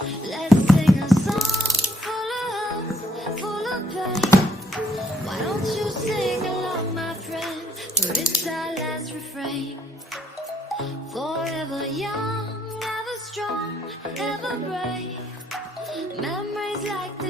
Let's sing a song full of hope, full of pain. Why don't you sing along, my friend? For it's our last refrain. Forever young, ever strong, ever brave. Memories like this